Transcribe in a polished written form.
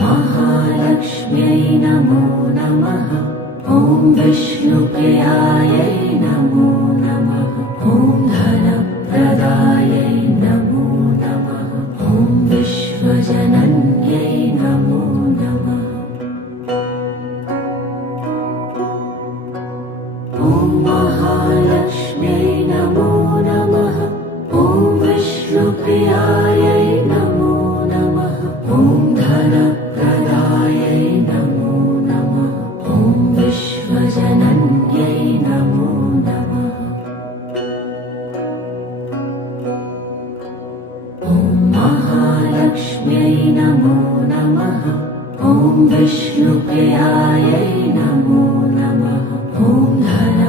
महालक्ष्म्यै नमो नमः। ॐ विष्णुप्रियायै नमो नमः। ॐ धनप्रदायै नमो नमः। ॐ विश्वजनन्यै नमो नमः। ॐ महालक्ष्म्यै नमो नमः। ॐ विष्णुप्रियायै नमो नमः। ॐ धनप्रदायै नमो नमः। ॐ विश्वजनन्यै नमो नमः। ॐ महालक्ष्म्यै नमो नमः। ॐ विष्णुप्रियायै नमो नमः। ॐ धन